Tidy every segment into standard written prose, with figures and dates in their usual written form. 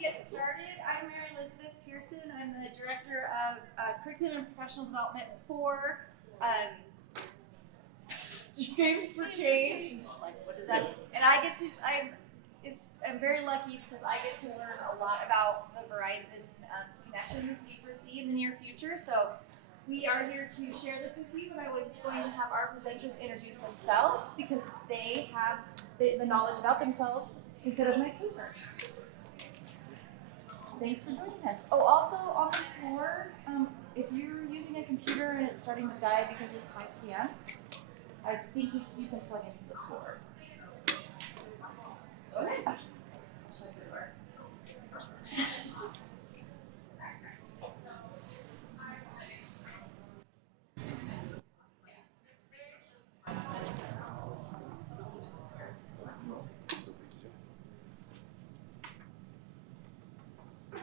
get started, I'm Mary Elizabeth Pearson. I'm the Director of Curriculum and Professional Development for Games for Change. Like, what is that? And I get to, I'm very lucky because I get to learn a lot about the Verizon connection we foresee in the near future. So we are here to share this with you, and I was going to have our presenters introduce themselves because they have the knowledge about themselves instead of my paper. Thanks for joining us. Oh, also on the floor, if you're using a computer and it's starting to die because it's 5 p.m., I think you can plug into the floor. Okay. I'll shut the door.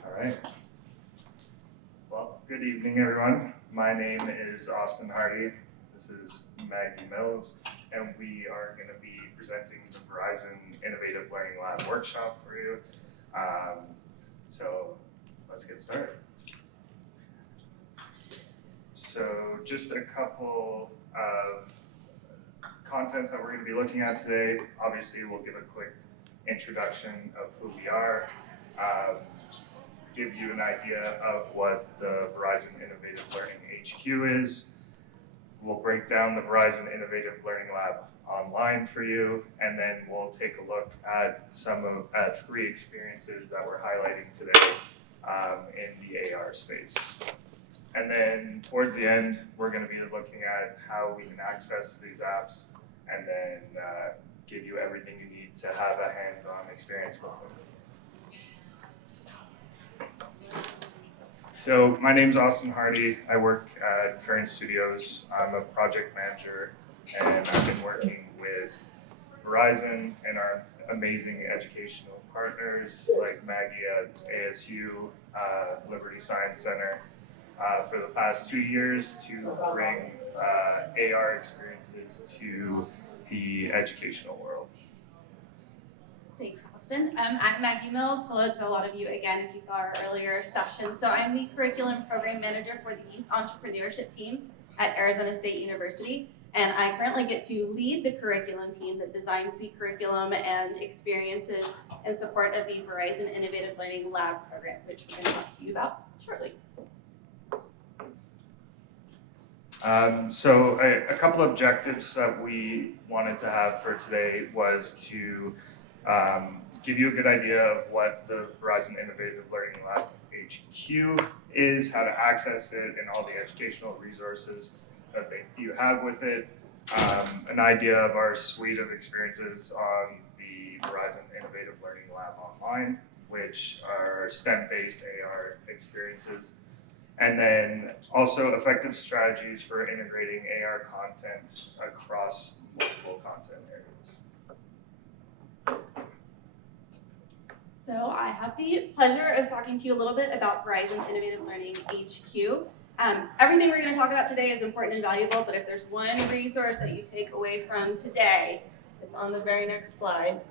All right. Well, good evening, everyone. My name is Austyn Hardie. This is Maggie Mills, and we are going to be presenting the Verizon Innovative Learning Lab workshop for you. So let's get started. So just a couple of contents that we're going to be looking at today. Obviously, we'll give a quick introduction of who we are, give you an idea of what the Verizon Innovative Learning HQ is. We'll break down the Verizon Innovative Learning Lab online for you, and then we'll take a look at three experiences that we're highlighting today in the AR space. And then towards the end, we're going to be looking at how we can access these apps, and then give you everything you need to have a hands-on experience with them. So my name's Austyn Hardie. I work at Current Studios. I'm a project manager, and I've been working with Verizon and our amazing educational partners like Maggie at ASU, Liberty Science Center, for the past 2 years to bring AR experiences to the educational world. Thanks, Austyn. I'm Maggie Mills. Hello to a lot of you again if you saw our earlier session. So I'm the Curriculum Program Manager for the Youth Entrepreneurship Team at Arizona State University. And I currently get to lead the curriculum team that designs the curriculum and experiences in support of the Verizon Innovative Learning Lab program, which we're going to talk to you about shortly. So a couple of objectives that we wanted to have for today was to give you a good idea of what the Verizon Innovative Learning Lab HQ is, how to access it, and all the educational resources that you have with it, an idea of our suite of experiences on the Verizon Innovative Learning Lab online, which are STEM-based AR experiences, and then also effective strategies for integrating AR content across multiple content areas. So I have the pleasure of talking to you a little bit about Verizon Innovative Learning HQ. Everything we're going to talk about today is important and valuable, but if there's one resource that you take away from today, it's on the very next slide.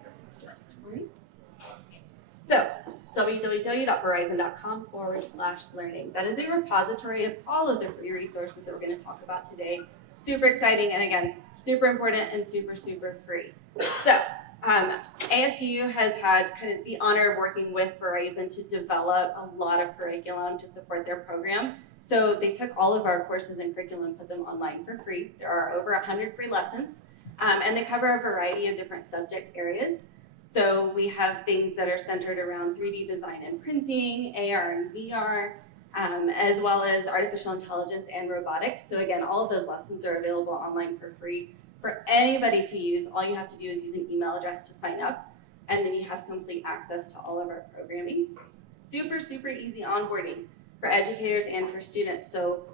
So www.verizon.com/learning. That is a repository of all of the free resources that we're going to talk about today. Super exciting, and again, super important and super free. So ASU has had kind of the honor of working with Verizon to develop a lot of curriculum to support their program. So they took all of our courses and curriculum and put them online for free. There are over 100 free lessons, and they cover a variety of different subject areas. So we have things that are centered around 3D design and printing, AR and VR, as well as artificial intelligence and robotics. So again, all of those lessons are available online for free for anybody to use. All you have to do is use an email address to sign up, and then you have complete access to all of our programming. Super easy onboarding for educators and for students. So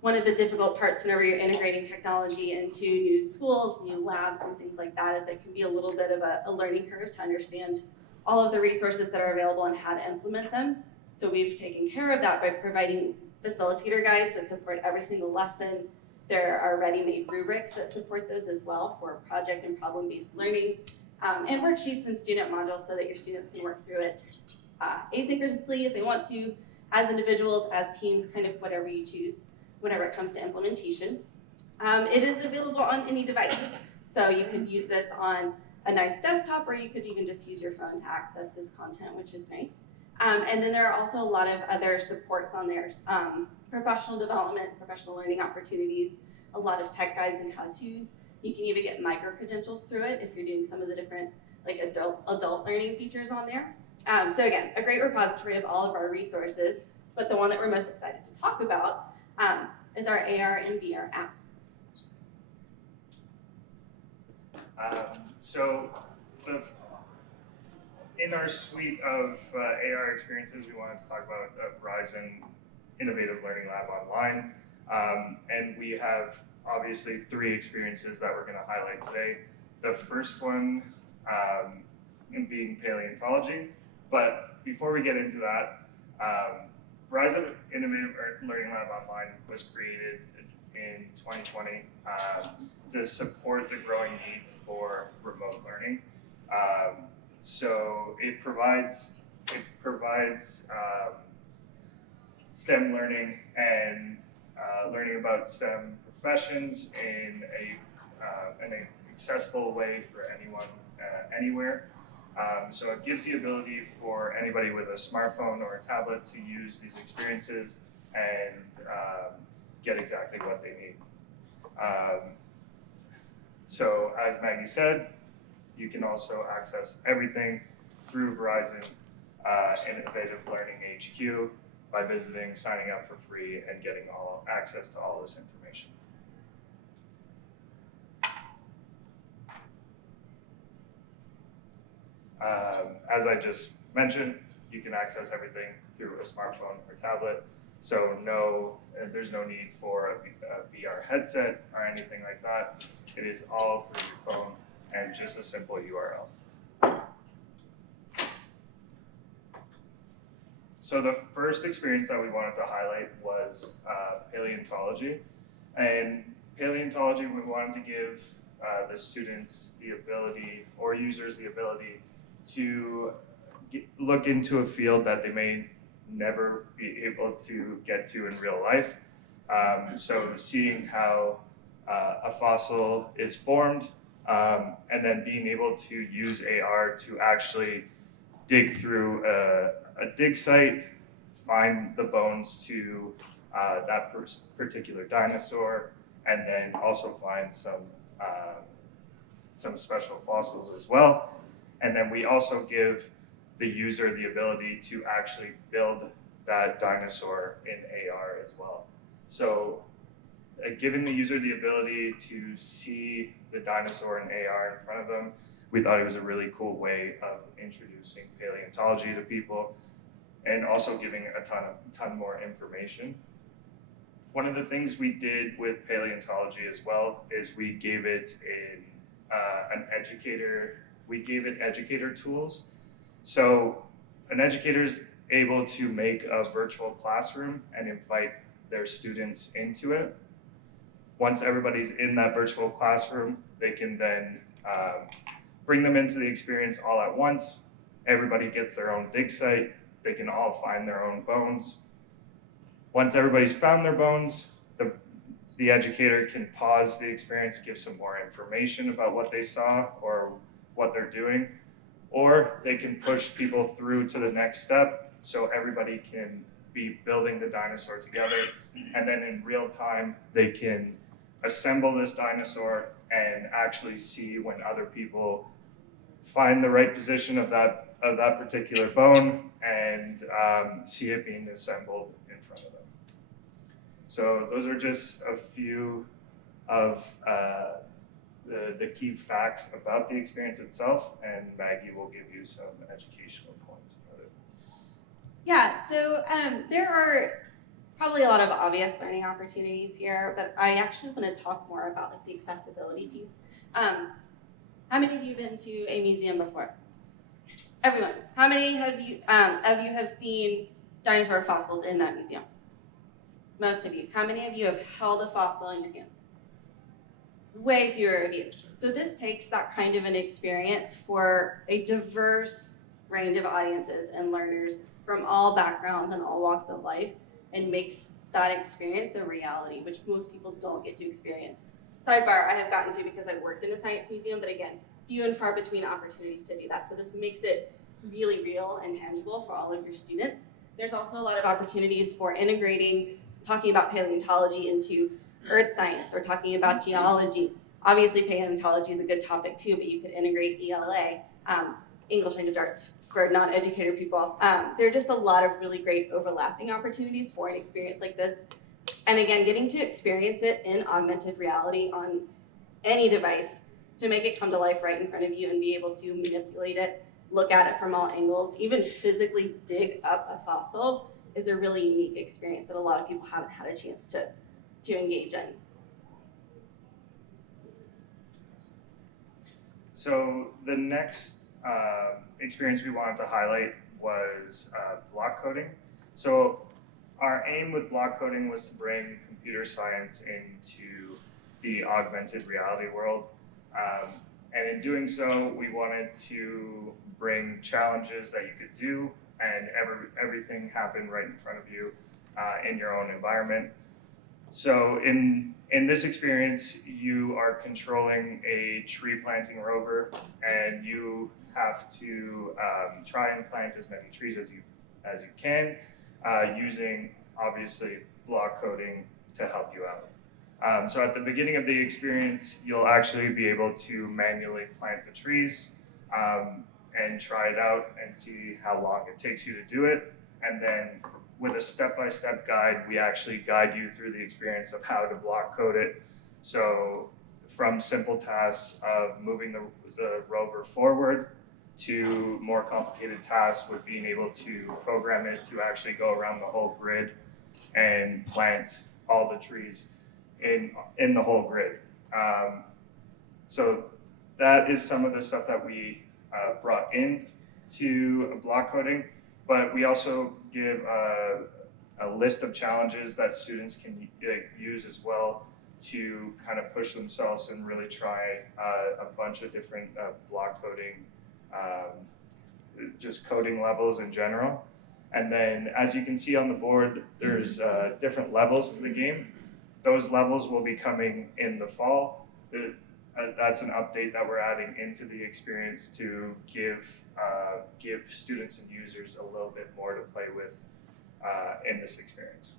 one of the difficult parts whenever you're integrating technology into new schools, new labs, and things like that is that can be a little bit of a learning curve to understand all of the resources that are available and how to implement them. So we've taken care of that by providing facilitator guides that support every single lesson. There are ready-made rubrics that support those as well for project and problem-based learning, and worksheets and student modules so that your students can work through it asynchronously if they want to, as individuals, as teams, kind of whatever you choose whenever it comes to implementation. It is available on any device. So you could use this on a nice desktop, or you could even just use your phone to access this content, which is nice. And then there are also a lot of other supports on there. Professional development, professional learning opportunities, a lot of tech guides and how-tos. You can even get micro-credentials through it if you're doing some of the different like adult learning features on there. So again, a great repository of all of our resources, but the one that we're most excited to talk about is our AR and VR apps. In our suite of AR experiences, we wanted to talk about Verizon Innovative Learning Lab Online. And we have obviously 3 experiences that we're going to highlight today. The first one being paleontology. But before we get into that, Verizon Innovative Learning Lab Online was created in 2020 to support the growing need for remote learning. So it provides STEM learning and learning about STEM professions in an accessible way for anyone, anywhere. So it gives the ability for anybody with a smartphone or a tablet to use these experiences and get exactly what they need. So as Maggie said, you can also access everything through Verizon Innovative Learning HQ by visiting, signing up for free, and getting access to all this information. As I just mentioned, you can access everything through a smartphone or tablet. So there's no need for a VR headset or anything like that. It is all through your phone and just a simple URL. So the first experience that we wanted to highlight was paleontology. And paleontology, we wanted to give the students the ability, or users the ability, to look into a field that they may never be able to get to in real life. So seeing how a fossil is formed, and then being able to use AR to actually dig through a dig site, find the bones to that particular dinosaur, and then also find some special fossils as well. And then we also give the user the ability to actually build that dinosaur in AR as well. So giving the user the ability to see the dinosaur in AR in front of them, we thought it was a really cool way of introducing paleontology to people and also giving a ton more information. One of the things we did with paleontology as well is we gave it educator tools. So an educator is able to make a virtual classroom and invite their students into it. Once everybody's in that virtual classroom, they can then bring them into the experience all at once. Everybody gets their own dig site. They can all find their own bones. Once everybody's found their bones, the educator can pause the experience, give some more information about what they saw or what they're doing, or they can push people through to the next step so everybody can be building the dinosaur together, and then in real time they can assemble this dinosaur and actually see when other people find the right position of that particular bone and see it being assembled in front of them. So those are just a few of the key facts about the experience itself, and Maggie will give you some educational points about it. Yeah, so there are probably a lot of obvious learning opportunities here, but I actually want to talk more about like the accessibility piece. How many of you have been to a museum before? Everyone. How many of you have seen dinosaur fossils in that museum? Most of you. How many of you have held a fossil in your hands? Way fewer of you. So this takes that kind of an experience for a diverse range of audiences and learners from all backgrounds and all walks of life and makes that experience a reality, which most people don't get to experience. Sidebar, I have gotten to because I worked in a science museum, but again, few and far between opportunities to do that. So this makes it really real and tangible for all of your students. There's also a lot of opportunities for integrating, talking about paleontology into earth science or talking about geology. Obviously, paleontology is a good topic too, but you could integrate ELA, English language arts for non-educator people. There are just a lot of really great overlapping opportunities for an experience like this. And again, getting to experience it in augmented reality on any device to make it come to life right in front of you and be able to manipulate it, look at it from all angles, even physically dig up a fossil is a really unique experience that a lot of people haven't had a chance to engage in. So the next experience we wanted to highlight was block coding. So our aim with block coding was to bring computer science into the augmented reality world. And in doing so, we wanted to bring challenges that you could do and everything happen right in front of you in your own environment. So in this experience, you are controlling a tree planting rover, and you have to try and plant as many trees as you can, using obviously block coding to help you out. So at the beginning of the experience, you'll actually be able to manually plant the trees and try it out and see how long it takes you to do it. And then with a step-by-step guide, we actually guide you through the experience of how to block code it. So from simple tasks of moving the rover forward to more complicated tasks with being able to program it to actually go around the whole grid and plant all the trees in the whole grid. So that is some of the stuff that we brought in to block coding, but we also give a list of challenges that students can use as well to kind of push themselves and really try a bunch of different block coding, just coding levels in general. And then as you can see on the board, there's different levels to the game. Those levels will be coming in the fall. That's an update that we're adding into the experience to give students and users a little bit more to play with in this experience.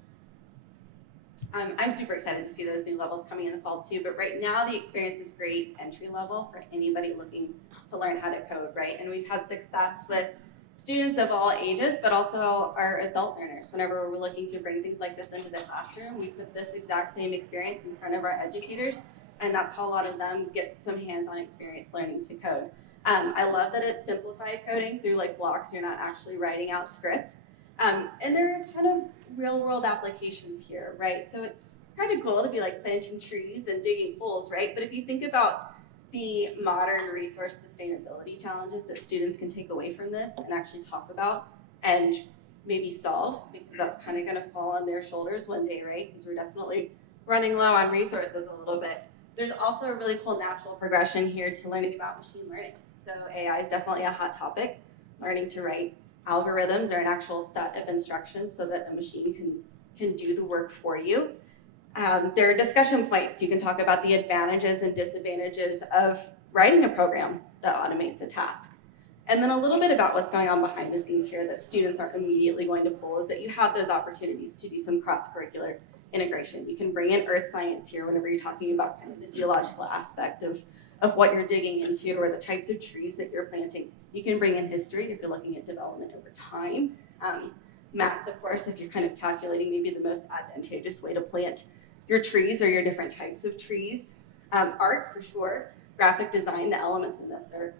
I'm super excited to see those new levels coming in the fall too, but right now the experience is great entry level for anybody looking to learn how to code, right? And we've had success with students of all ages, but also our adult learners. Whenever we're looking to bring things like this into the classroom, we put this exact same experience in front of our educators, and that's how a lot of them get some hands-on experience learning to code. I love that it's simplified coding through like blocks. You're not actually writing out script. And there are a ton of real-world applications here, right? So it's kind of cool to be like planting trees and digging holes, right? But if you think about the modern resource sustainability challenges that students can take away from this and actually talk about and maybe solve, because that's kind of going to fall on their shoulders one day, right? Because we're definitely running low on resources a little bit. There's also a really cool natural progression here to learning about machine learning. So AI is definitely a hot topic, learning to write algorithms or an actual set of instructions so that a machine can do the work for you. There are discussion points. You can talk about the advantages and disadvantages of writing a program that automates a task. And then a little bit about what's going on behind the scenes here that students aren't immediately going to pull is that you have those opportunities to do some cross-curricular integration. You can bring in earth science here whenever you're talking about kind of the geological aspect of what you're digging into or the types of trees that you're planting. You can bring in history if you're looking at development over time. Math, of course, if you're kind of calculating maybe the most advantageous way to plant your trees or your different types of trees. Art, for sure. Graphic design, the elements in this are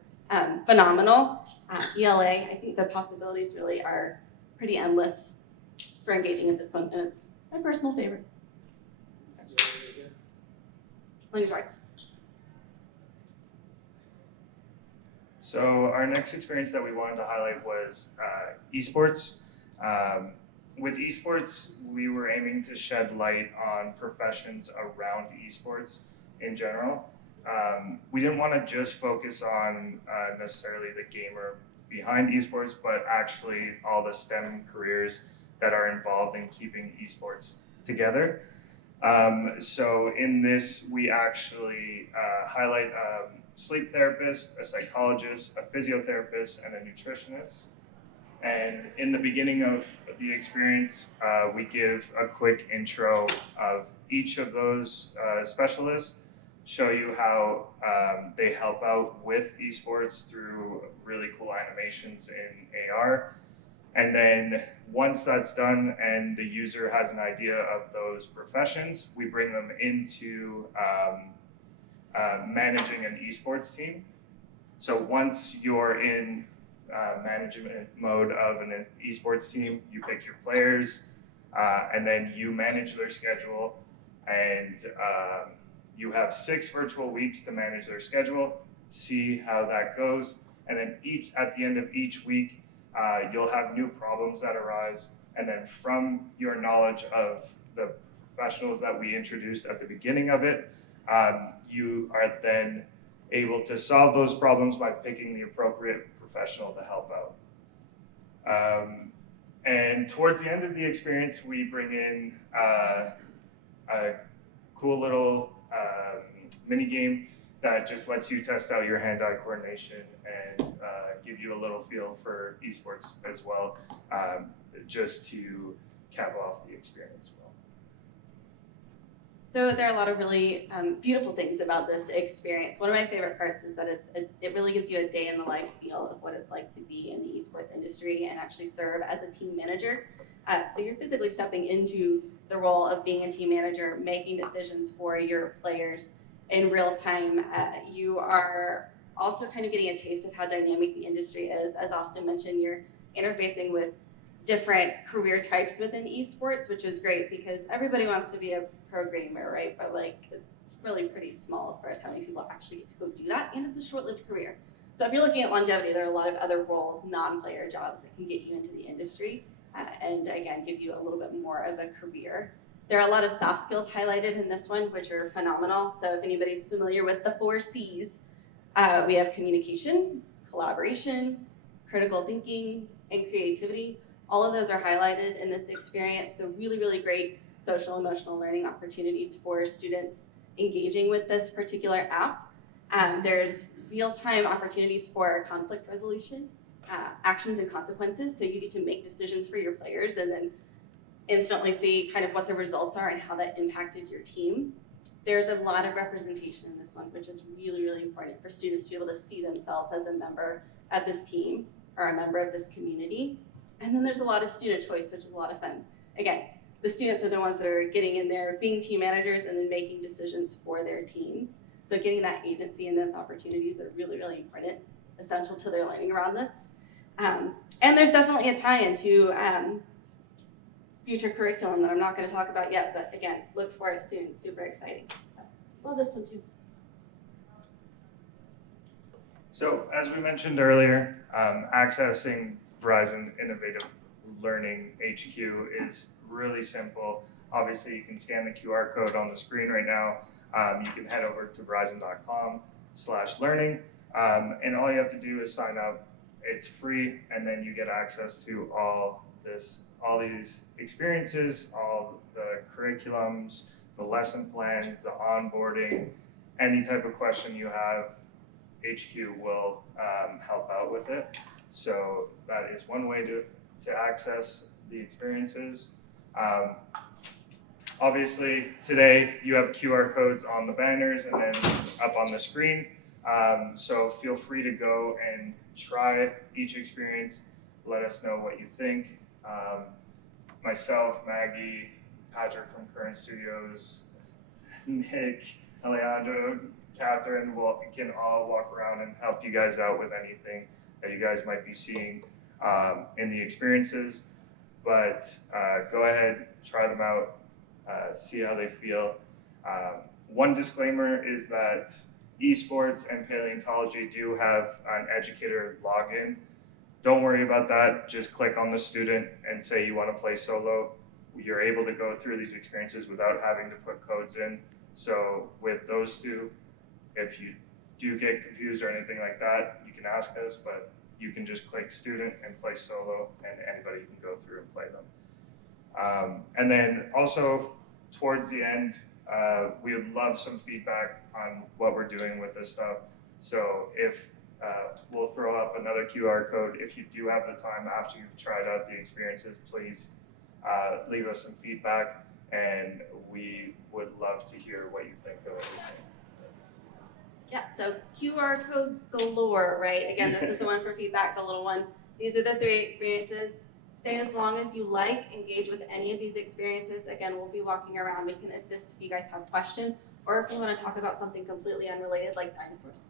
phenomenal. ELA, I think the possibilities really are pretty endless for engaging with this one, and it's my personal favorite. Language arts. So our next experience that we wanted to highlight was esports. With esports, we were aiming to shed light on professions around esports in general. We didn't want to just focus on necessarily the gamer behind esports, but actually all the STEM careers that are involved in keeping esports together. So in this, we actually highlight a sleep therapist, a psychologist, a physiotherapist, and a nutritionist. And in the beginning of the experience, we give a quick intro of each of those specialists, show you how they help out with esports through really cool animations in AR. And then once that's done and the user has an idea of those professions, we bring them into managing an esports team. So once you're in management mode of an esports team, you pick your players, and then you manage their schedule, and you have 6 virtual weeks to manage their schedule, see how that goes, and then at the end of each week, you'll have new problems that arise, and then from your knowledge of the professionals that we introduced at the beginning of it, you are then able to solve those problems by picking the appropriate professional to help out. And towards the end of the experience, we bring in a cool little mini game that just lets you test out your hand-eye coordination and give you a little feel for esports as well, just to cap off the experience well. So there are a lot of really beautiful things about this experience. One of my favorite parts is that it really gives you a day in the life feel of what it's like to be in the esports industry and actually serve as a team manager. So you're physically stepping into the role of being a team manager, making decisions for your players in real time. You are also kind of getting a taste of how dynamic the industry is. As Austyn mentioned, you're interfacing with different career types within esports, which is great because everybody wants to be a programmer, right? But like, it's really pretty small as far as how many people actually get to go do that, and it's a short-lived career. So if you're looking at longevity, there are a lot of other roles, non-player jobs that can get you into the industry, and again, give you a little bit more of a career. There are a lot of soft skills highlighted in this one, which are phenomenal. So if anybody's familiar with the 4 C's, we have communication, collaboration, critical thinking, and creativity. All of those are highlighted in this experience, so really, really great social emotional learning opportunities for students engaging with this particular app. There's real-time opportunities for conflict resolution, actions and consequences, so you get to make decisions for your players and then instantly see kind of what the results are and how that impacted your team. There's a lot of representation in this one, which is really, really important for students to be able to see themselves as a member of this team or a member of this community. And then there's a lot of student choice, which is a lot of fun. Again, the students are the ones that are getting in there, being team managers and then making decisions for their teams. So getting that agency and those opportunities are really, really important, essential to their learning around this. And there's definitely a tie-in to future curriculum that I'm not going to talk about yet, but again, look for it soon. Super exciting. So, love this one too. So as we mentioned earlier, accessing Verizon Innovative Learning HQ is really simple. Obviously, you can scan the QR code on the screen right now. You can head over to verizon.com/learning, and all you have to do is sign up. It's free, and then you get access to all these experiences, all the curriculums, the lesson plans, the onboarding, any type of question you have, HQ will help out with it. So that is one way to access the experiences. Obviously, today you have QR codes on the banners and then up on the screen. So feel free to go and try each experience. Let us know what you think. Myself, Maggie, Patrick from Current Studios, Nick, Alejandro, Catherine can all walk around and help you guys out with anything that you guys might be seeing in the experiences. But go ahead, try them out, see how they feel. One disclaimer is that esports and paleontology do have an educator login. Don't worry about that. Just click on the student and say you want to play solo. You're able to go through these experiences without having to put codes in. So with those two, if you do get confused or anything like that, you can ask us, but you can just click student and play solo, and anybody can go through and play them. And then also towards the end, we would love some feedback on what we're doing with this stuff. So if we'll throw up another QR code. If you do have the time after you've tried out the experiences, please leave us some feedback, and we would love to hear what you think of everything. Yeah, so QR codes galore, right? Again, this is the one for feedback, the little one. These are the 3 experiences. Stay as long as you like, engage with any of these experiences. Again, we'll be walking around. We can assist if you guys have questions, or if you want to talk about something completely unrelated like dinosaurs.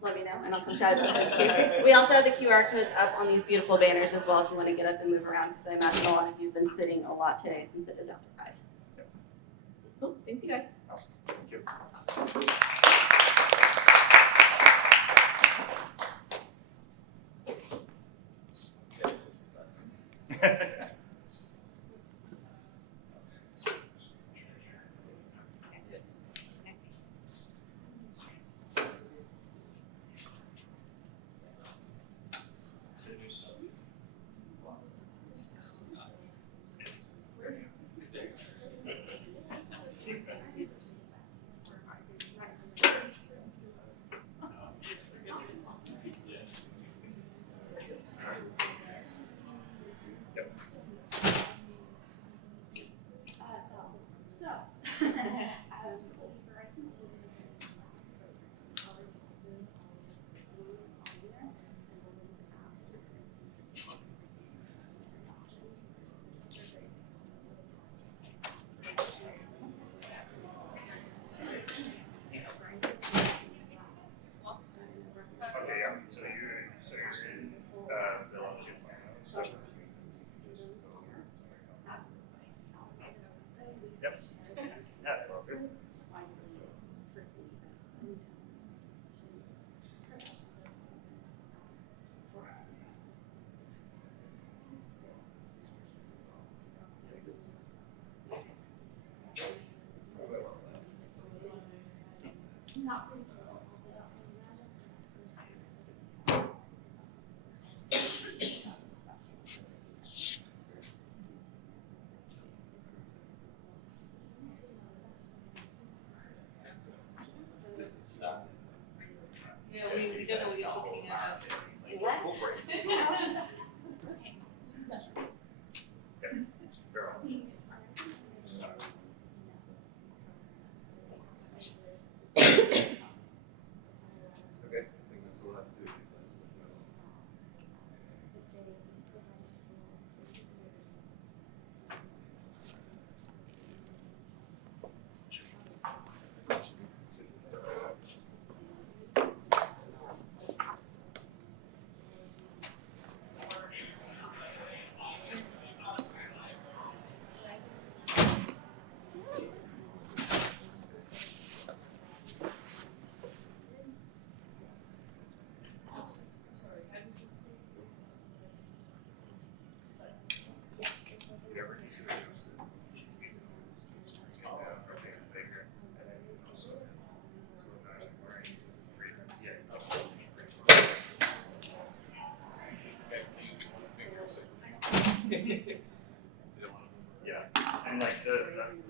Let me know, and I'll come chat about this too. We also have the QR codes up on these beautiful banners as well if you want to get up and move around, because I imagine a lot of you have been sitting a lot today since it is after 5. Cool, thanks you guys. Awesome. Thank you. Yeah, we don't know what you're talking about. Okay. I think that's what we'll have to do. Yeah, and like that's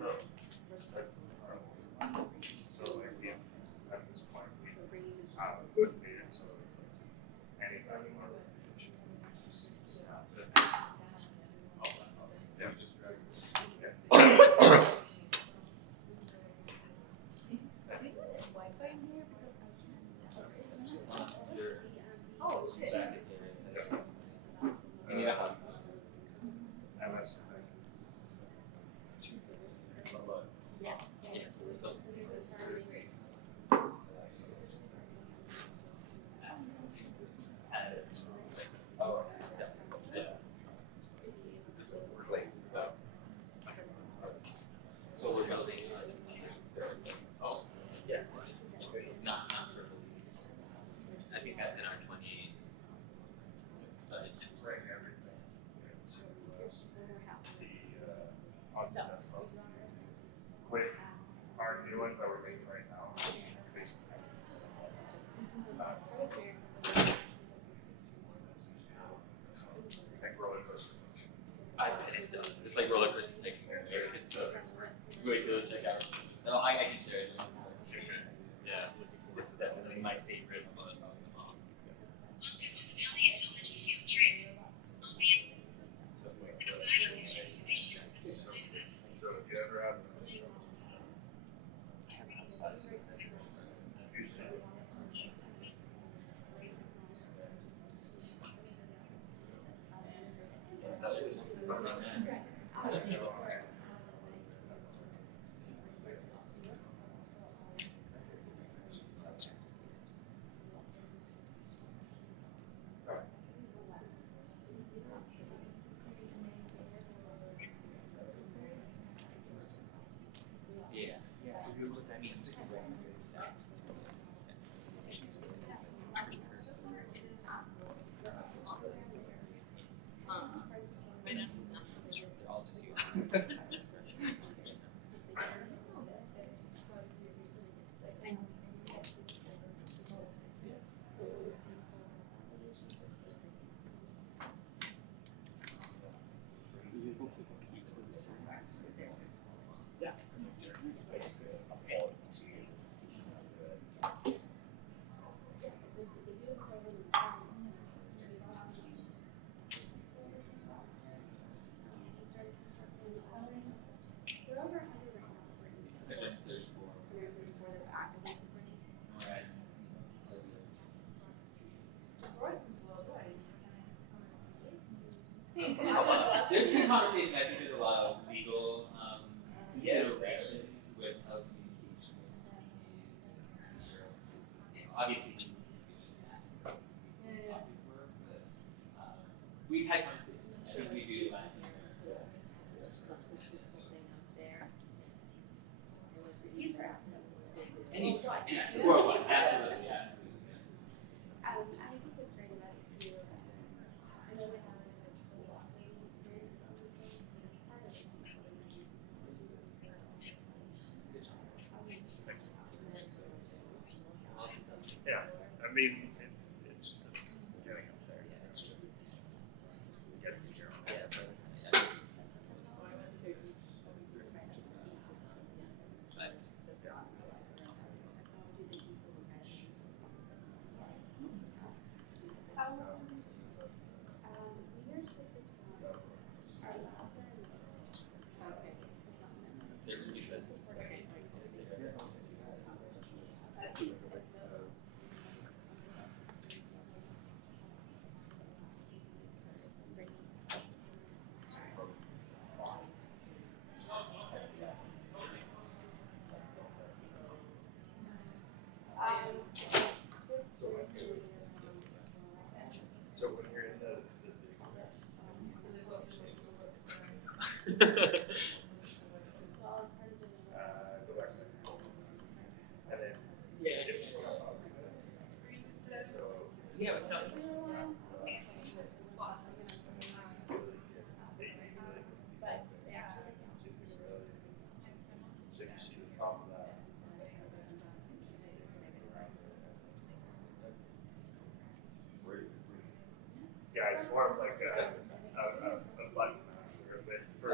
so like we at this point we motivated, so it's like anytime we want to just stop it. Yeah, just drag it. Yeah. Oh, shit. MS. So we're building. Oh, Yeah. not for. I think that's in our 28. Right, everything. On the desktop. With our new ones that we're making right now, basically. roller coaster. I bet it does. It's like roller coaster like it's so wait till check out. So I can share it. Yeah, it's definitely my favorite one. So if you ever have Yeah. Yeah. So you look I mean that's they're all just you. There's a conversation. I think there's a lot of legal considerations with how communication is obviously we've had conversations. Should we do that? Anyway, worldwide, absolutely, absolutely. yeah, I mean it's just getting up there. It's just getting here on that. So when you're in the go back a second. And then so Yeah, but no. so you see the top of that. Yeah, it's more of like a button or a bit for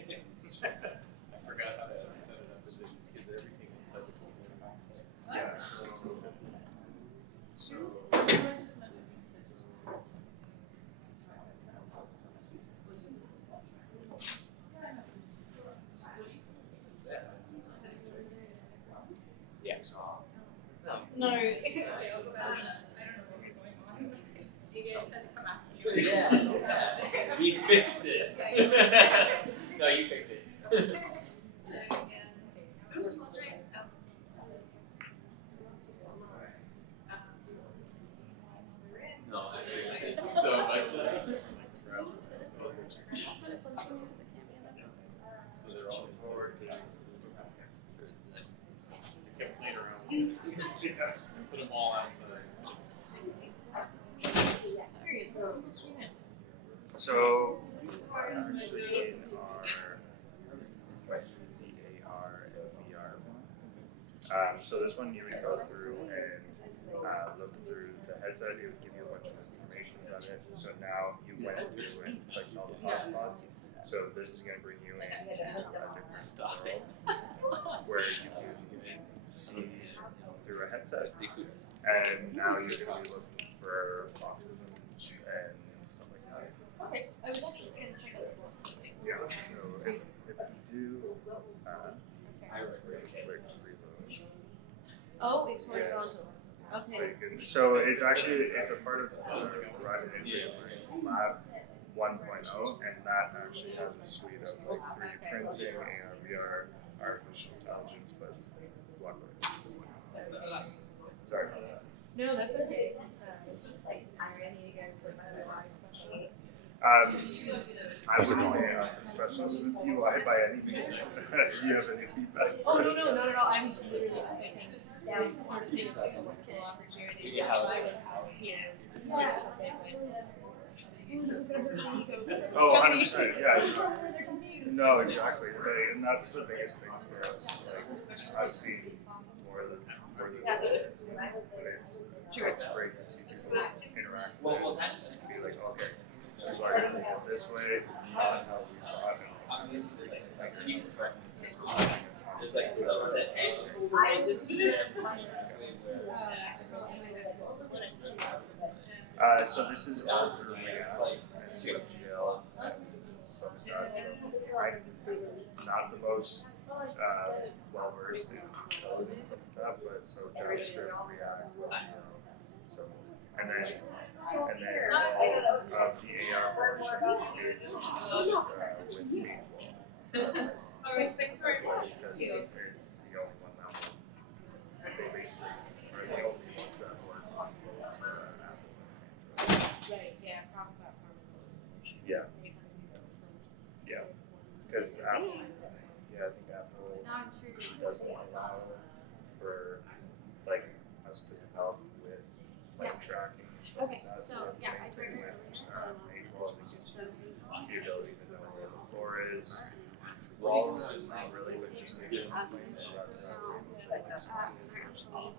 I forgot how to set it up. Is everything inside the computer? yeah, so Yeah. No. Yeah. We fixed it. No, you fixed it. No, I fixed it so much. So they're all forward. So actually in our the AR and VR one. So this one you would go through and look through the headset. It would give you a bunch of information about it. So now you went through and clicked all the hotspots. So this is going to bring you into a different world where you can see through a headset. And now you're going to be looking for boxes and stuff like that. Okay, I was actually going to check out the box. Yeah, so if you do quick reload. Oh, it's horizontal. Okay. So it's actually, it's a part of Verizon Lab 1.0, and that actually has a suite of like 3D printing, AR, VR, artificial intelligence, but luckily. Sorry about that. No, that's okay. I wouldn't say I'm a specialist with UI by any means. Do you have any feedback? Oh, no, not at all. I was literally just thinking this sort of seems like a wonderful opportunity. If I was here, doing something, Oh, 100%, yeah. No, exactly. Right. And that's the biggest thing for us. Like, us being more than it's great to see people interact with it and be like, okay, people are going to go this way, not how we thought. There's like subset So this is all through GL and stuff like that. So I'm not the most well versed in code and stuff like that, but so JavaScript, React, so and then the AR portion is with me. All right, thanks very much. Because it's the only one that will, and they basically are the only ones that work on Apple. Right, yeah, cross-platform. Yeah. Yeah. Because Apple, I think Apple doesn't allow for like us to help with like tracking and stuff. Okay, That's so, the yeah, main I tried thing to- with April is it gives you the ability to know where the floor is. Walls is not really with just the plane, so that's how we're able to like small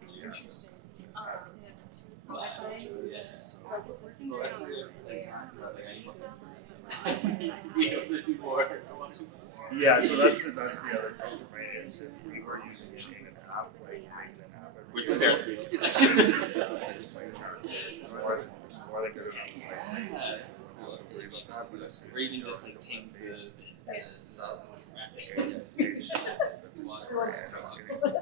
Yes. Yeah, so that's the other thing, right? Is if we were using it in an app, like make an app. Which my parents do. More like a Or even just like change the stuff.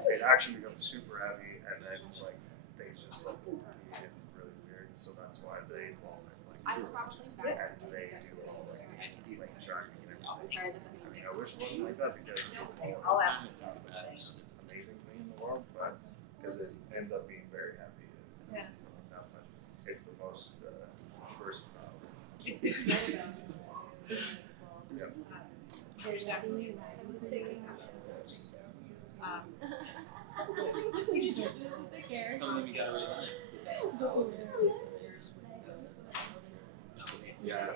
It actually becomes super heavy, and then like things just look really weird. So that's why they involve it like and they do all like tracking and everything. I mean, I wish it wasn't like that because I'll ask. it's the most amazing thing in the world, but because it ends up being very heavy. Yeah. It's the most versatile. It's good to know about. Yep. There's definitely thinking. You just don't care. Some of them you gotta relearn. Yeah.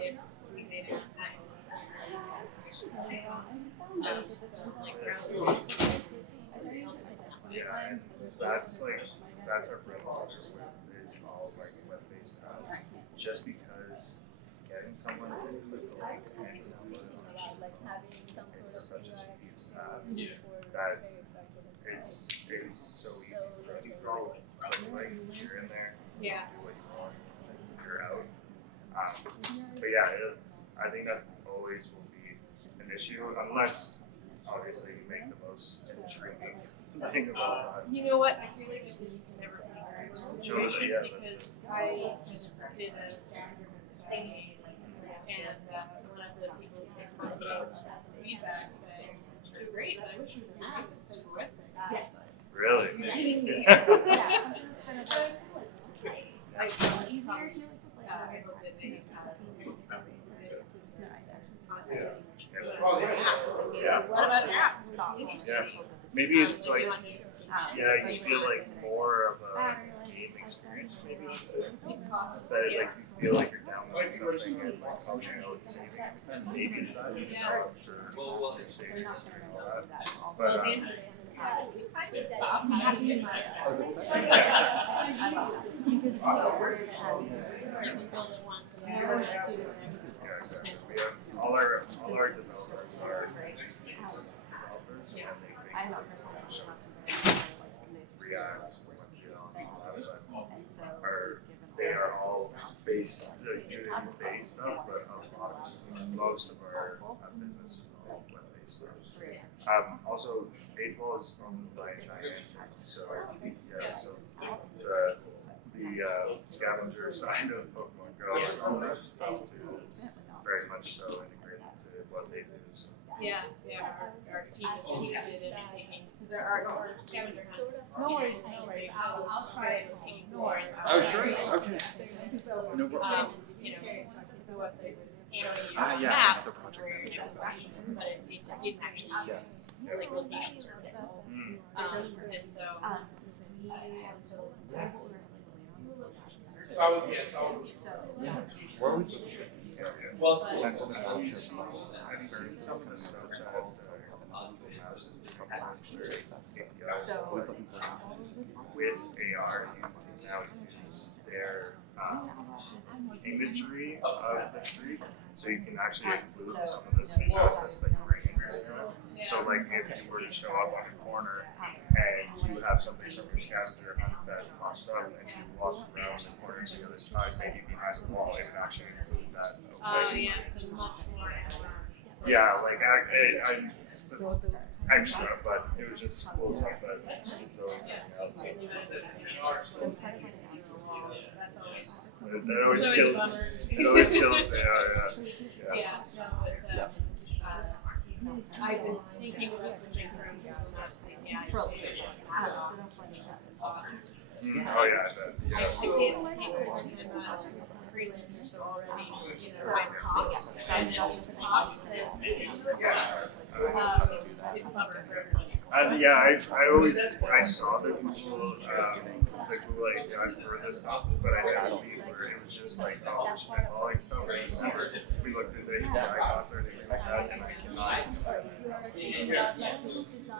Yeah, and that's our problem just with is all like web-based stuff. Just because getting someone to click the link and it's such a tedious task that it's so easy for us to go like you're in there, Yeah. do what you want, and then you're out. But yeah, I think that always will be an issue unless obviously you make the most intriguing thing about that. You know what? I feel like it's a you can never please everyone situation Yeah, that's because I just did a staff study and one of the people came from feedback saying it's too great, but I wish it was a really good super website. Yes. Really? You're kidding me. Yeah, sometimes kind of I felt easier. I hope that they Yeah. What about app? Yeah. Maybe it's like, yeah, you feel like more of a game experience maybe with it. It's possible. That like you feel like you're downloading like something and like, oh, you know, it's saving maybe side, you know, I'm sure it's saving and all that. But yeah, exactly. We have all our developers are developers, and they basically React, they are all based Unity based stuff, but most of our business is all web based stuff. Also, Paintball is owned by Niantic, so yeah, so the scavenger side of Pokemon Go and all that stuff too is very much so integrated to what they do. So. Yeah, our team is interested in taking, because our scavenger hunt. No worries. I'll try it. No worries. Oh, sure. Okay. No problem. You know, the website was showing you Ah, a yeah, map another project where manager. you have questions, but it didn't actually Yes. use like location services. And so. Where was it? Well, I've seen some of the stuff that Was looking for with AR, you can now use their imagery of the streets, so you can actually include some of the stuff that's like ringing around. So like if you were to show up on a corner and you have something from your scavenger hunt that pops up and you walk around the corner to the other side, maybe behind the wall, it would actually include that. Oh, yeah, so much more. Yeah, like it's extra, but it was just cool stuff that so That's always. it always It's always a kills. bummer. It always kills. Yeah. Yeah, no, but, I've been thinking about switching from mostly, yeah. Oh yeah, I bet. I Yeah. did freelance so already, you know, my cost, and then the cost says, it's a bummer for everyone. Yeah, I saw the Google API for this stuff, but I didn't believe where it was just like spitballing stuff. We looked at the API costs or anything like that, and I cannot.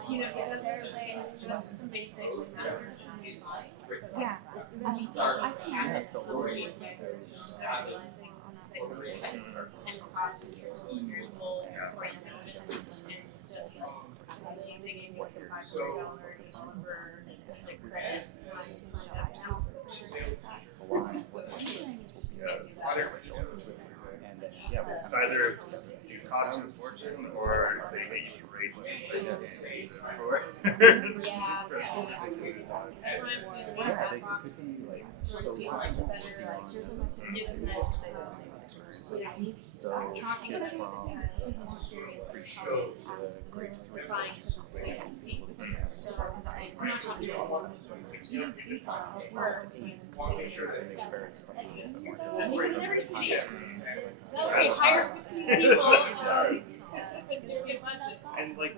You know, it's just some basic answers. Yeah. Yeah, so Realizing and cost of your whole brand and it's just like thinking with the $500 developer like credit It's either you cost you a fortune or they hit you great for Yeah. That's what I'm feeling. yeah, they could be like so Better like give them this. So kids from pre-show to grade three. Buying something and see. So I'm not talking about Or in every city. experience. Okay, hire 15 people. and like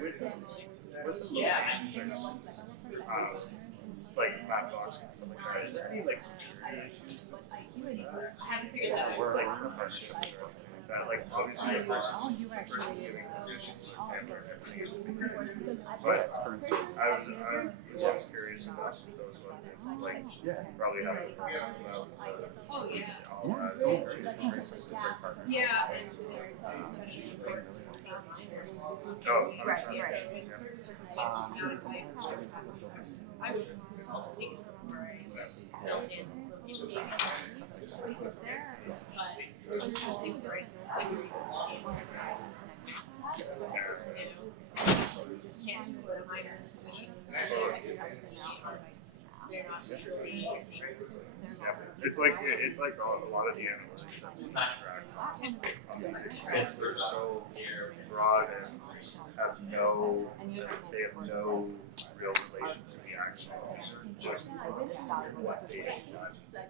with the locations like Mapbox and stuff like that, is there any like security issues with that? I haven't figured that out. Or like professional or anything like that? Like obviously a person giving permission to a camera and everything is but I was always curious about those ones. Like probably have to forget about Oh, yeah. all Yeah, that. it's all very interesting. Yeah. Oh, I'm Right, trying right. to- So certain circumstances, I would consult legal before I built in review but things right, things you just can't put a minor position. They're not usually. Yeah, it's like a lot of the analytics that we track on these experiments are so broad and they have no real relation to the action. These are just what they have done in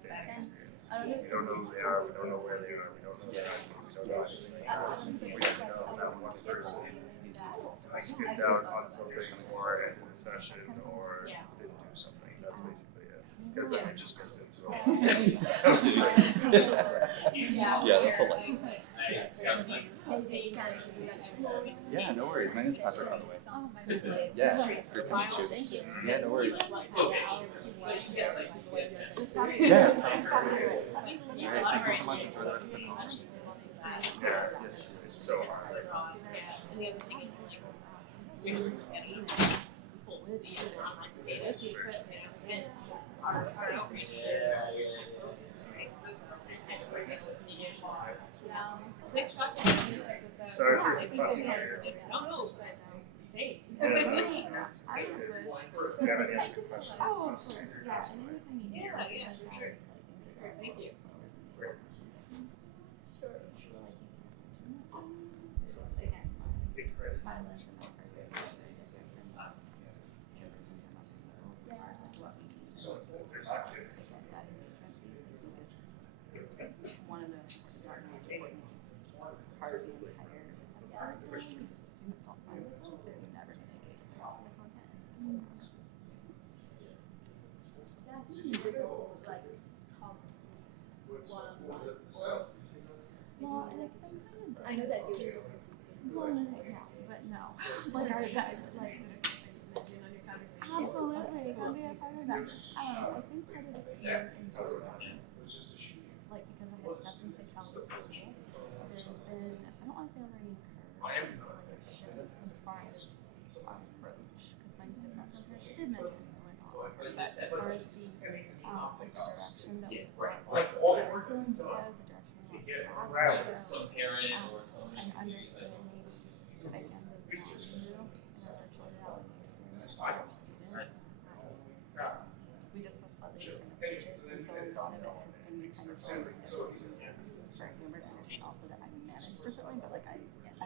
experience. We don't know who they are, we don't know where they are, we don't know that. We just know that one person skipped out on something or ended a session or didn't do something. That's basically it. Because then it just gets into Yeah, that's a license. Yeah, no worries. My name's Patrick, by the way. Yeah, great to meet you. Yeah, no worries. Yeah, sounds great. All right, thank you so much. Enjoy the rest of the conference. Yeah, it's so hard. And the other thing is like, data, so you put management, our outreach is, Sorry for the problem here. no, but same. Yeah, no. You have any other questions? Yeah, for sure. Thank you. One of the most important part of the entire students don't find it, they're never going to get content. Well, and it's been kind of, I know that you're, well, but no, like I said, like, absolutely, can be a part of that. I think part of the team in sort of, like, because I have stepped into travel school, there's been, I don't want to say learning curve, like a shift as far as our approach, because mine's different from hers. She did mention it going on, but as far as the direction that we want the curriculum to go, the direction we want to go, Some parent or someone. and understanding, again, the value in our virtual reality experience for our students. We just have slightly different approaches, and so a lot of it has been kind of for humor to understand also that I manage differently, but like I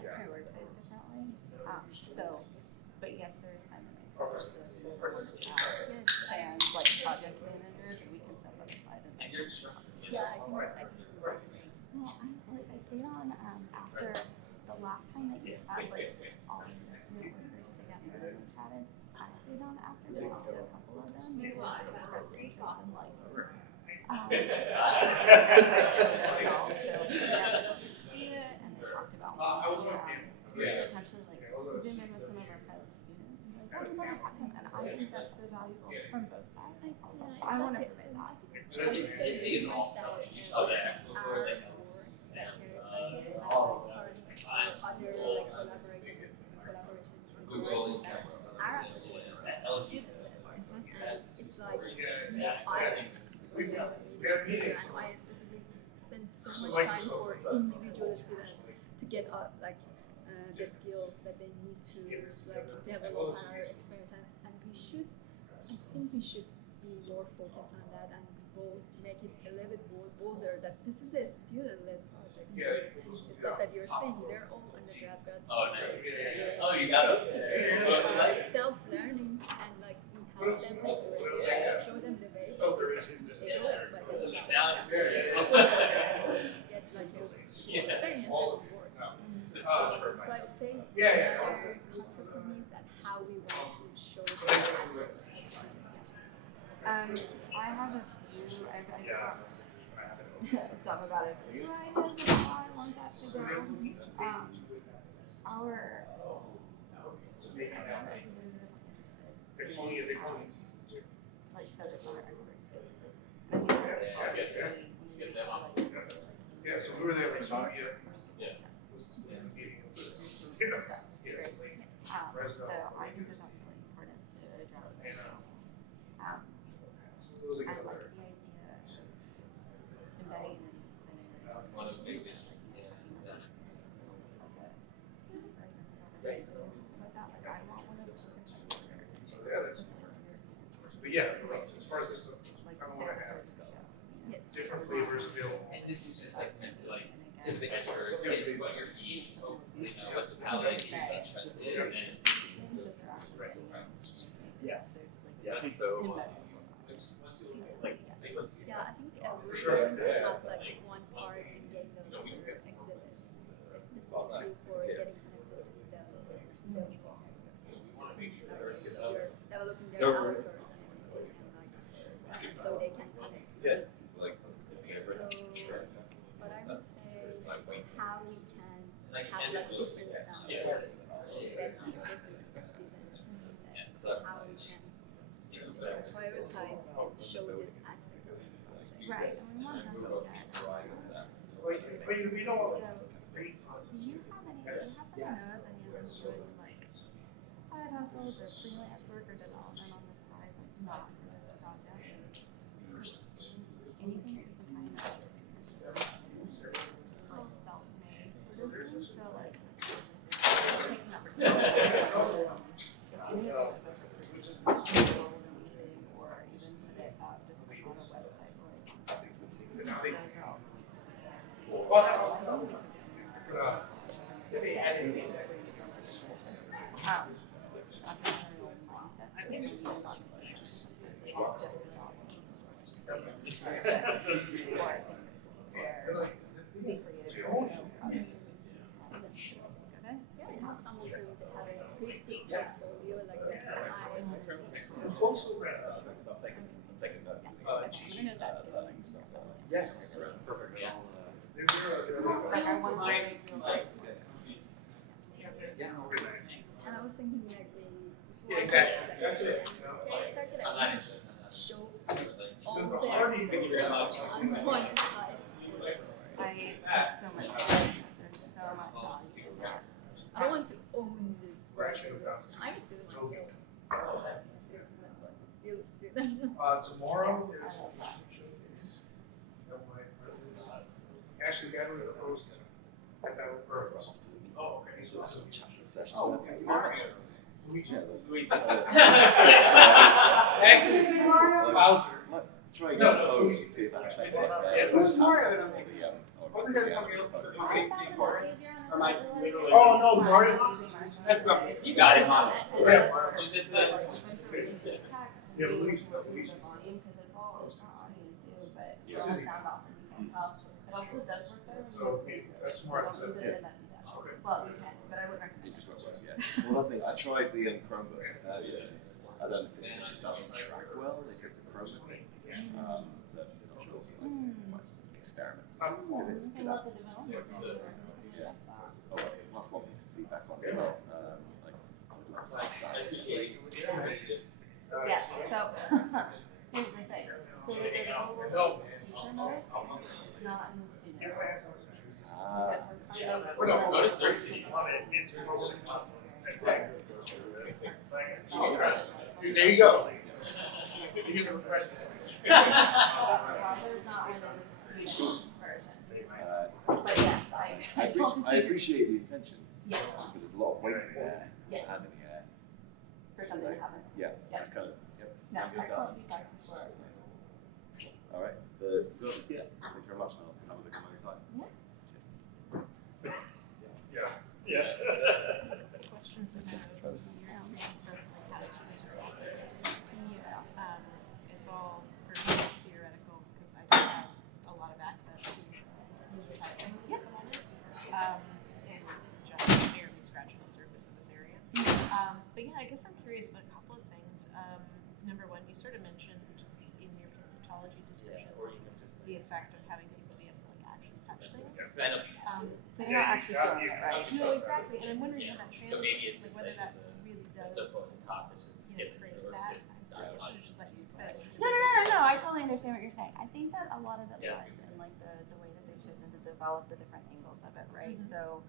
prioritize differently. But yes, there's time in my schedule and like project managers, and we can step on the side and like, Yeah, I think well, I stayed on after the last time that you had like all of the student workers together and we chatted. I stayed on after to talk to a couple of them because I expressed interest in like see it, and they talked about potentially like zoom in with some of our pilot students and be like, what is that? And I think that's so valuable from both sides. I want to provide that. This thing is awesome. You saw that before, like, Google and Our application is student-led. It's like I specifically spend so much time for individual students to get the skill that they need to like develop our experience, and I think we should be more focused on that, and we'll make it a little bit more bolder that this is a student-led project. So the stuff that you're saying, they're all undergrad graduates. Oh, nice. Oh, you got it. Self-learning, and like we help them show them the way. They do it, but they get like a experience that works. So I would say another concept for me is that how we want to show them. I have a few, I some about a few ideas of how I want that to go. Our like subject matter experts. Yeah, so we were there when you saw it, yeah. So I think that that's really important to address as well. I like the idea of embedding and One of the big visions, But yeah, as far as this, I don't want to have different flavors available. and this is just like meant to like tip the iceberg, get what you're eating, so you know what's the palate, you're interested, and then. Yes. Yeah, so. Yeah, I think we're Sure. going to have like one part in getting the exhibit specifically for getting connected to the developing their avatars and everything, and like so they can connect with we can Like, have and like it will different sounds. yeah. When this is the student, So, how we can you know, but prioritize and show this aspect of the project. Right, and we want them to do that. So, do you have any, do you happen to know if any of them doing like side hustles or freelance work or development on the side, like not for this project? Anything that you can kind of self-made sort of thing, so like taking up or even put it up just like on a website or those are also entrepreneurial mindset. I think it's just Yes. Perfect. Yeah. like I want to Yeah. and I was thinking like Yeah, exactly. That's it. circuit I'm not interested in that. show Like, all this on one side. I have so much value. There's so much value in that. I don't want to own this version. I'm a student, so this is not what still student. Tomorrow I is. love that. Actually, that was the host at that purpose. Oh, okay. So, Chapter session. oh, Mario. Luigi. Actually, Actually, Mario. Bowser. Try No, again. no, Oh, so- see if I can Yeah, who's Mario? That's all the, I think there's something else. Am I literally? Oh, no, Mario. That's not, you got it, Mom. Yeah. It was just the. Yeah, Luigi. Yeah. It also does work better. So, that's smart. So, Yeah. Well, you can, but I would recommend. It just works, yeah. Well, that's the thing. I tried the Chromebook. I don't think it doesn't track well if it's a Chromebook. So it's also like experiment because it's I love the development. yeah. Oh, well, plus one piece of feedback on as well. Like stuff that Yes, so here's the thing. So the available teacher mode is not in the student mode. Because we're kind of. Notice there's there you go. You get the refreshment. There's not one in the student version. But yes, I totally I appreciate the intention. Yes. But there's a lot of waiting there. Yes. And in the air. For something to happen. Yeah. Yep. That's kind of yep. No, I'm good with that. excellent feedback for. All right. The yeah. Thanks very much. I'll have a look at my time. Yeah. Yeah. Questions about your answer, like how to use your offers. It's all pretty theoretical because I don't have a lot of access to user testing at the moment. And just barely scratching the surface of this area. But yeah, I guess I'm curious about a couple of things. Number one, you sort of mentioned in your ontology description the effect of having people be able to like actually touch things. So you're not actually feeling it, right? No, exactly, and I'm wondering how that But maybe it's translates, like just whether like that really does, so close to top, it's just you know, skip create or that. skip I'm sorry, I dialogue. should have just let you finish. No, I totally understand what you're saying. I think that a lot of it Yeah, lies it's in like the way that they've chosen to develop the different angles of it, right? Mhm. So,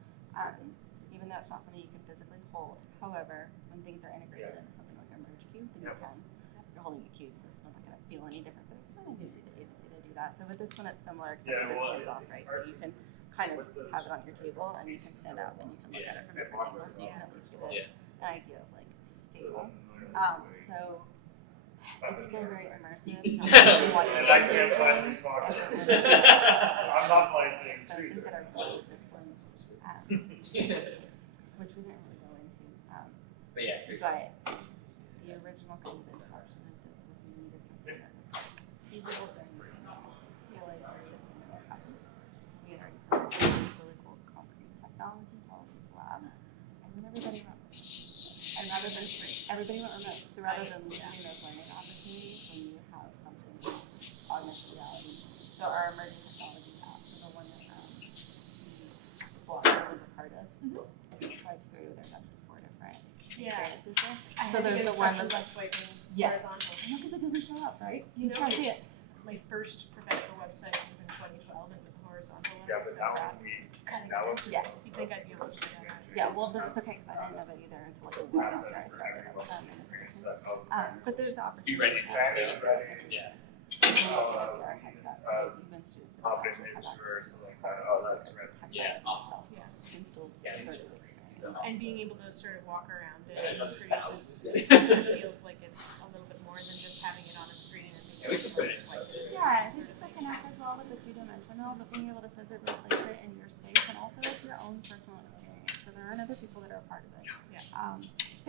even though it's not something you can physically hold, however, when things are integrated into something like a merge cube, then you can. You're holding a cube, so it's not going to feel any different, but it's not easy to do that. So with this one, it's similar, except that it's hands off, right? So you can kind of have it on your table, and you can stand up, and you can look at it from different angles, so you can at least get an idea of like scale. So it's still very immersive. And I can't find these boxes. I'm not playing things But I think either. that our goal is this one, which we didn't really go into. But yeah, here you go. But the original kind of inception of this was we needed something that was like feasible during the pandemic. So like our deployment happened. We had already provided this really cool concrete technology to all these labs, and then everybody went remote. And rather than everybody went remote, so rather than losing those learning opportunities when you have something augmented reality. So our emerging technology app, so the one that we interactive. If you swipe through, there's up to 4 different Yeah. experiences there. I So had there's to get the one instructions that's on swiping Yes. horizontal. I know because it doesn't show up, right? You know, can't see it. my first professional website was in 2012. It was a horizontal one. Yeah, but so that that one we, kind of that one. Yeah. You think I'd be able to do that? Yeah, well, but it's okay because I didn't know that either until like a week after I started in the position. But there's the opportunity. Be ready to Ready. Yeah. VR headset, so even students that Pop don't in actually have or access to something like that. Oh, that's right. tech Yeah, awesome. Yeah. can still Yeah. sort of experience. And being able to sort of walk around it Yeah, and another produce thousand. feels like it's a little bit more than just having it on a screen and Yeah, we can put it in. Yeah, it's just to connect as well with the two-dimensional, but being able to physically place it in your space, and also it's your own personal experience. So there aren't other people that are a part of it. Yeah.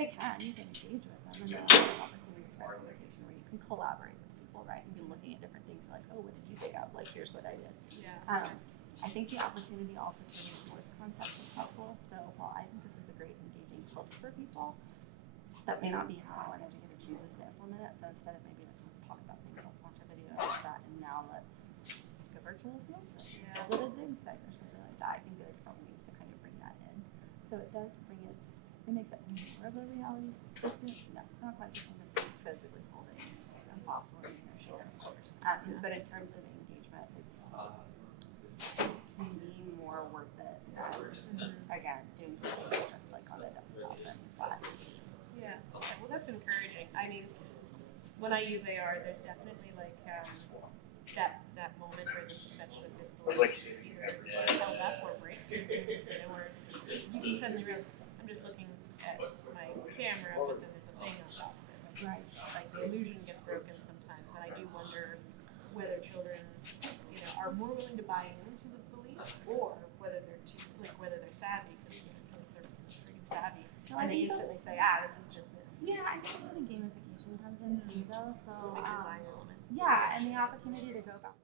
They can, you can engage with them, and there are opportunities for implementation where you can collaborate with people, right? And be looking at different things. You're like, oh, what did you dig out? Like, here's what I did. Yeah. I think the opportunity also to reinforce concepts is helpful. So while I think this is a great engaging hook for people, that may not be how an educator chooses to implement it. So instead of maybe like, let's talk about things, let's watch a video of that, and now let's take a virtual field trip, Yeah. visit a dig site or something like that. I think there are different ways to kind of bring that in. So it does bring it, it makes it more of a reality for students. No, not quite the same as physically holding a fossil in your shoulder, of course. But in terms of engagement, it's to me more worth it than, again, doing something that's just like on a desktop and flat. Yeah. Okay. Well, that's encouraging. I mean, when I use AR, there's definitely like that moment where the suspension of disbelief Like, either held up or breaks. You know, where you can suddenly realize I'm just looking at my camera, but then there's a thing on top of it. Right. Like the illusion gets broken sometimes, and I do wonder whether children, are more willing to buy into the belief, or whether they're whether they're savvy, because kids are freaking savvy, So I and they think instantly that's- say, this is just this. Yeah, I think that's where the gamification comes in too, though. So Big design element. yeah, and the opportunity to go back.